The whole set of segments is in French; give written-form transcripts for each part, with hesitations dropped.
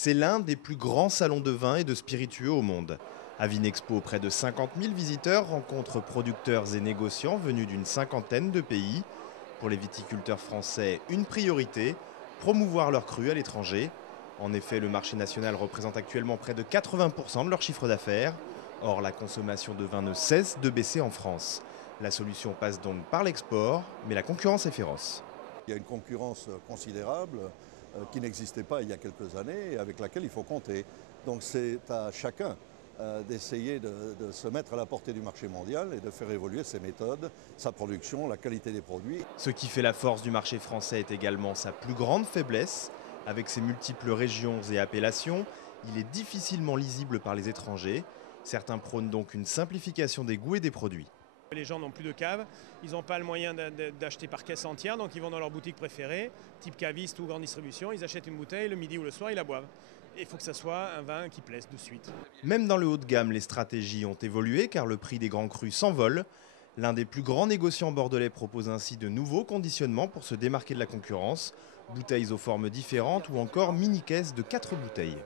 C'est l'un des plus grands salons de vin et de spiritueux au monde. À Vinexpo, près de 50 000 visiteurs rencontrent producteurs et négociants venus d'une cinquantaine de pays. Pour les viticulteurs français, une priorité, promouvoir leurs crus à l'étranger. En effet, le marché national représente actuellement près de 80% de leur chiffre d'affaires. Or, la consommation de vin ne cesse de baisser en France. La solution passe donc par l'export, mais la concurrence est féroce. Il y a une concurrence considérable qui n'existait pas il y a quelques années et avec laquelle il faut compter. Donc c'est à chacun d'essayer de se mettre à la portée du marché mondial et de faire évoluer ses méthodes, sa production, la qualité des produits. Ce qui fait la force du marché français est également sa plus grande faiblesse. Avec ses multiples régions et appellations, il est difficilement lisible par les étrangers. Certains prônent donc une simplification des goûts et des produits. Les gens n'ont plus de cave, ils n'ont pas le moyen d'acheter par caisse entière, donc ils vont dans leur boutique préférée, type caviste ou grande distribution, ils achètent une bouteille, le midi ou le soir, ils la boivent. Et il faut que ça soit un vin qui plaise de suite. Même dans le haut de gamme, les stratégies ont évolué car le prix des grands crus s'envole. L'un des plus grands négociants bordelais propose ainsi de nouveaux conditionnements pour se démarquer de la concurrence. Bouteilles aux formes différentes ou encore mini-caisses de 4 bouteilles.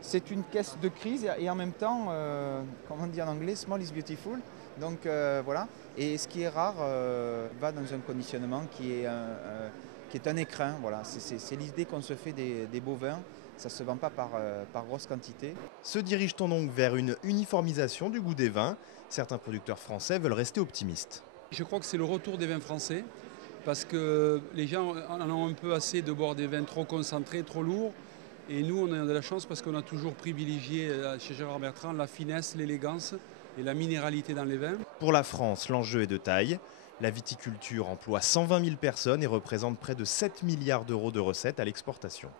C'est une caisse de crise et en même temps, comme on dit en anglais, small is beautiful. Donc voilà. Et ce qui est rare va dans un conditionnement qui est un écrin. Voilà. C'est l'idée qu'on se fait des beaux vins. Ça ne se vend pas par grosse quantité. Se dirige-t-on donc vers une uniformisation du goût des vins? Certains producteurs français veulent rester optimistes. Je crois que c'est le retour des vins français parce que les gens en ont un peu assez de boire des vins trop concentrés, trop lourds. Et nous, on a de la chance parce qu'on a toujours privilégié chez Gérard Bertrand la finesse, l'élégance et la minéralité dans les vins. Pour la France, l'enjeu est de taille. La viticulture emploie 120 000 personnes et représente près de 7 milliards d'euros de recettes à l'exportation.